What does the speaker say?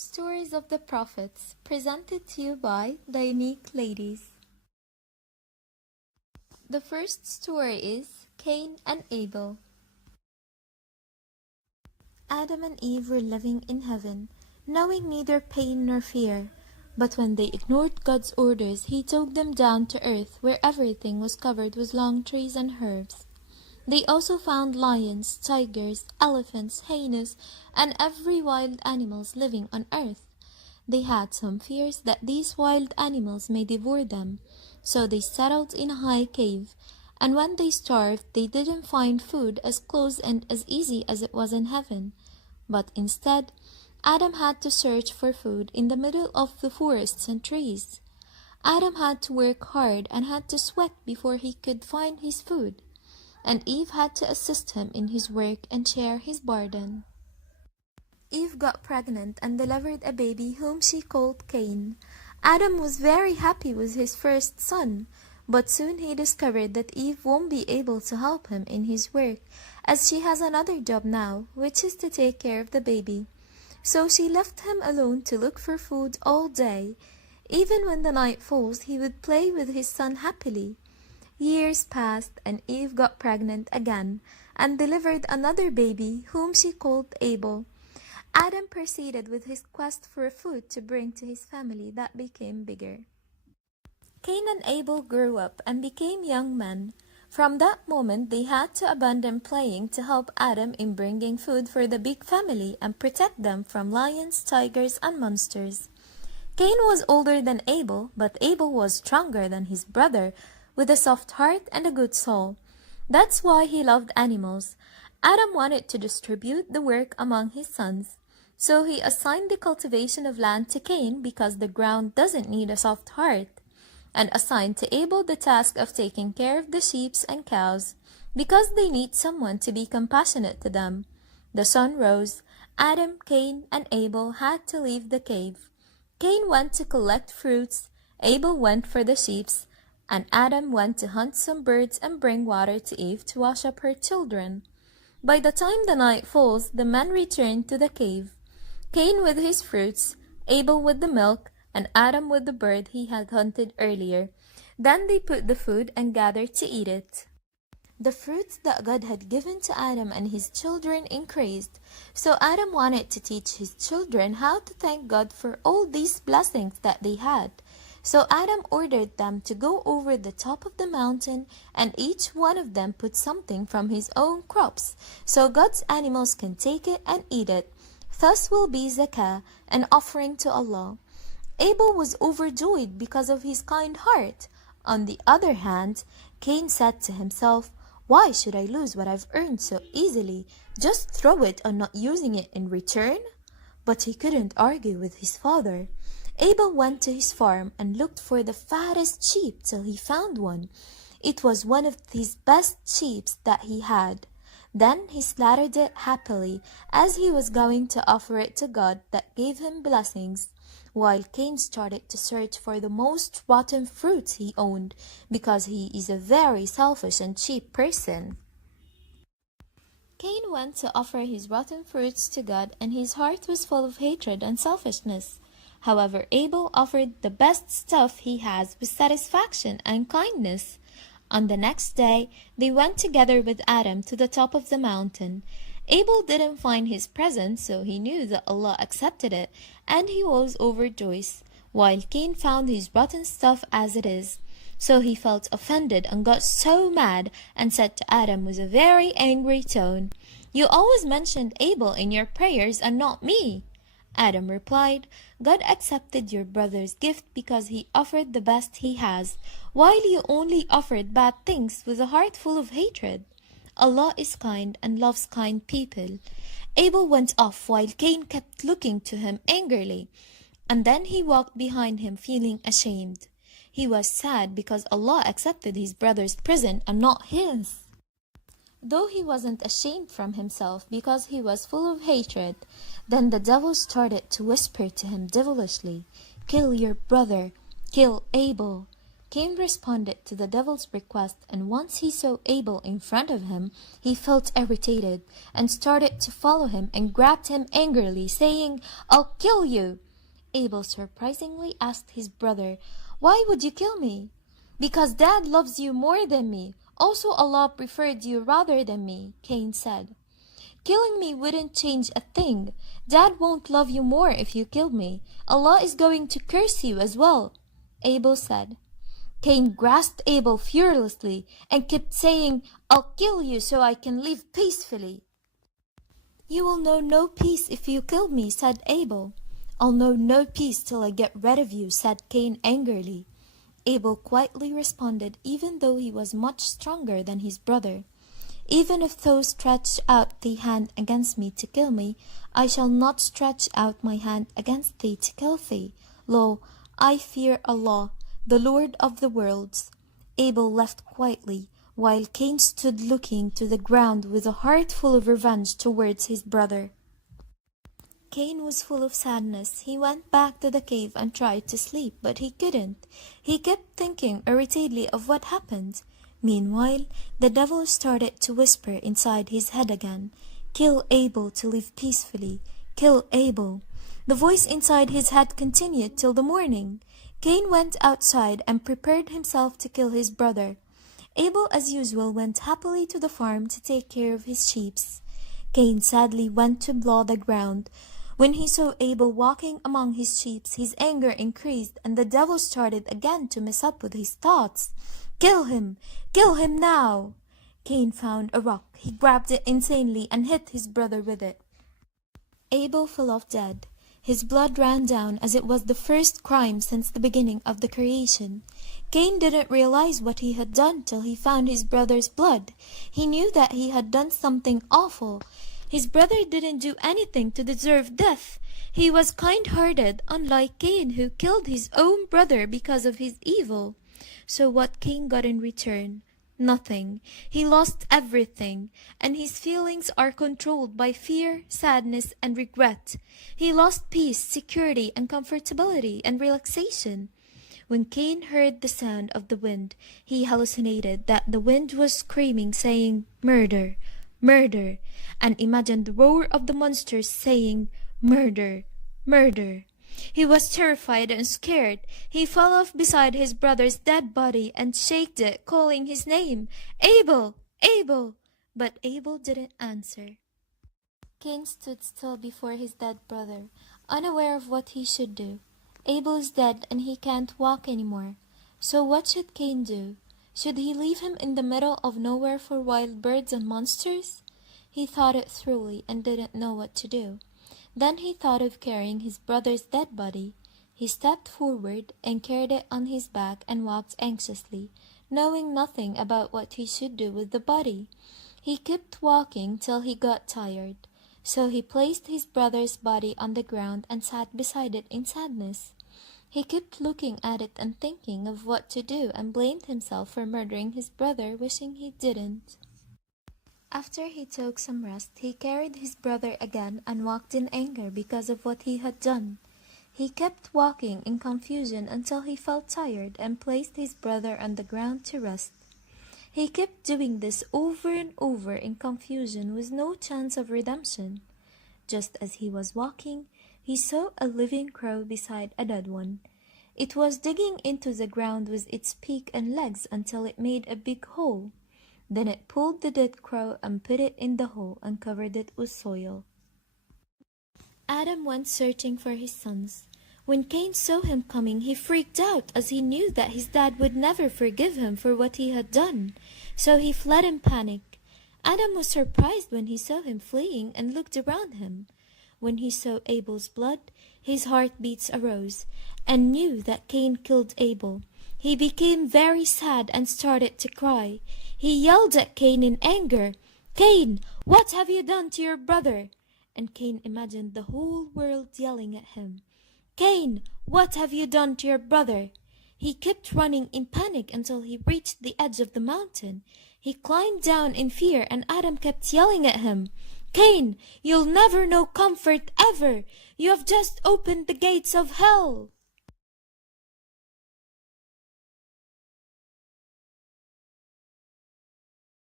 Stories of the Prophets, presented to you by the Unique Ladies. The first story is Cain and Abel. Adam and Eve were living in heaven, knowing neither pain nor fear. But when they ignored God's orders, He took them down to earth, where everything was covered with long trees and herbs. They also found lions, tigers, elephants, hyenas, and every wild animals living on earth. They had some fears that these wild animals may devour them, so they settled in a high cave, and when they starved, they didn't find food as close and as easy as it was in heaven. But instead, Adam had to search for food in the middle of the forests and trees. Adam had to work hard and had to sweat before he could find his food, and Eve had to assist him in his work and share his burden. Eve got pregnant and delivered a baby whom she called Cain. Adam was very happy with his first son, but soon he discovered that Eve won't be able to help him in his work, as she has another job now, which is to take care of the baby. So she left him alone to look for food all day. Even when the night falls, he would play with his son happily. Years passed, and Eve got pregnant again and delivered another baby whom she called Abel. Adam proceeded with his quest for food to bring to his family that became bigger. Cain and Abel grew up and became young men. From that moment, they had to abandon playing to help Adam in bringing food for the big family and protect them from lions, tigers, and monsters. Cain was older than Abel, but Abel was stronger than his brother, with a soft heart and a good soul. That's why he loved animals. Adam wanted to distribute the work among his sons, so he assigned the cultivation of land to Cain because the ground doesn't need a soft heart, and assigned to Abel the task of taking care of the sheep and cows because they need someone to be compassionate to them. The sun rose. Adam, Cain, and Abel had to leave the cave. Cain went to collect fruits, Abel went for the sheep, and Adam went to hunt some birds and bring water to Eve to wash up her children. By the time the night falls, the men return to the cave, Cain with his fruits, Abel with the milk, and Adam with the bird he had hunted earlier. Then they put the food and gathered to eat it. The fruits that God had given to Adam and his children increased, so Adam wanted to teach his children how to thank God for all these blessings that they had. So Adam ordered them to go over the top of the mountain, and each one of them put something from his own crops, so God's animals can take it and eat it. Thus will be zakah, an offering to Allah. Abel was overjoyed because of his kind heart. On the other hand, Cain said to himself, "Why should I lose what I've earned so easily? Just throw it on not using it in return?" But he couldn't argue with his father. Abel went to his farm and looked for the fattest sheep till he found one. It was one of his best sheep that he had. Then he slaughtered it happily, as he was going to offer it to God that gave him blessings, while Cain started to search for the most rotten fruits he owned, because he is a very selfish and cheap person. Cain went to offer his rotten fruits to God, and his heart was full of hatred and selfishness. However, Abel offered the best stuff he has with satisfaction and kindness. On the next day, they went together with Adam to the top of the mountain. Abel didn't find his present, so he knew that Allah accepted it, and he was overjoyed, while Cain found his rotten stuff as it is. So he felt offended and got so mad and said to Adam with a very angry tone, "You always mentioned Abel in your prayers and not me." Adam replied, "God accepted your brother's gift because he offered the best he has, while you only offered bad things with a heart full of hatred. Allah is kind and loves kind people." Abel went off while Cain kept looking to him angrily, and then he walked behind him feeling ashamed. He was sad because Allah accepted his brother's present and not his. Though he wasn't ashamed from himself because he was full of hatred. Then the devil started to whisper to him devilishly, "Kill your brother, kill Abel." Cain responded to the devil's request, and once he saw Abel in front of him, he felt irritated and started to follow him and grabbed him angrily, saying, "I'll kill you." Abel surprisingly asked his brother, "Why would you kill me?" "Because Dad loves you more than me. Also, Allah preferred you rather than me," Cain said. "Killing me wouldn't change a thing. Dad won't love you more if you kill me. Allah is going to curse you as well," Abel said. Cain grasped Abel furiously and kept saying, "I'll kill you so I can live peacefully." "You will know no peace if you kill me," said Abel. "I'll know no peace till I get rid of you," said Cain angrily. Abel quietly responded, even though he was much stronger than his brother, "Even if thou stretch out thy hand against me to kill me, I shall not stretch out my hand against thee to kill thee. Lo, I fear Allah, the Lord of the worlds." Abel left quietly, while Cain stood looking to the ground with a heart full of revenge towards his brother. Cain was full of sadness. He went back to the cave and tried to sleep, but he couldn't. He kept thinking irritatedly of what happened. Meanwhile, the devil started to whisper inside his head again, "Kill Abel to live peacefully. Kill Abel." The voice inside his head continued till the morning. Cain went outside and prepared himself to kill his brother. Abel, as usual, went happily to the farm to take care of his sheep. Cain sadly went to plow the ground. When he saw Abel walking among his sheep, his anger increased, and the devil started again to mess up with his thoughts. "Kill him! Kill him now!" Cain found a rock. He grabbed it insanely and hit his brother with it. Abel fell off dead. His blood ran down as it was the first crime since the beginning of the creation. Cain didn't realize what he had done till he found his brother's blood. He knew that he had done something awful. His brother didn't do anything to deserve death. He was kind-hearted, unlike Cain, who killed his own brother because of his evil. So what Cain got in return? Nothing. He lost everything, and his feelings are controlled by fear, sadness, and regret. He lost peace, security, and comfortability, and relaxation. When Cain heard the sound of the wind, he hallucinated that the wind was screaming, saying, "Murder, murder," and imagined the roar of the monsters saying, "Murder, murder." He was terrified and scared. He fell off beside his brother's dead body and shook it, calling his name, "Abel, Abel!" But Abel didn't answer. Cain stood still before his dead brother, unaware of what he should do. Abel is dead and he can't walk anymore. So what should Cain do? Should he leave him in the middle of nowhere for wild birds and monsters? He thought it thoroughly and didn't know what to do. Then he thought of carrying his brother's dead body. He stepped forward and carried it on his back and walked anxiously, knowing nothing about what he should do with the body. He kept walking till he got tired. So he placed his brother's body on the ground and sat beside it in sadness. He kept looking at it and thinking of what to do and blamed himself for murdering his brother, wishing he didn't. After he took some rest, he carried his brother again and walked in anger because of what he had done. He kept walking in confusion until he felt tired and placed his brother on the ground to rest. He kept doing this over and over in confusion with no chance of redemption. Just as he was walking, he saw a living crow beside a dead one. It was digging into the ground with its beak and legs until it made a big hole. Then it pulled the dead crow and put it in the hole and covered it with soil. Adam went searching for his sons. When Cain saw him coming, he freaked out as he knew that his dad would never forgive him for what he had done. So he fled in panic. Adam was surprised when he saw him fleeing and looked around him. When he saw Abel's blood, his heartbeats arose and knew that Cain killed Abel. He became very sad and started to cry. He yelled at Cain in anger, "Cain, what have you done to your brother?" And Cain imagined the whole world yelling at him, "Cain, what have you done to your brother?" He kept running in panic until he reached the edge of the mountain. He climbed down in fear and Adam kept yelling at him, "Cain, you'll never know comfort ever. You have just opened the gates of hell."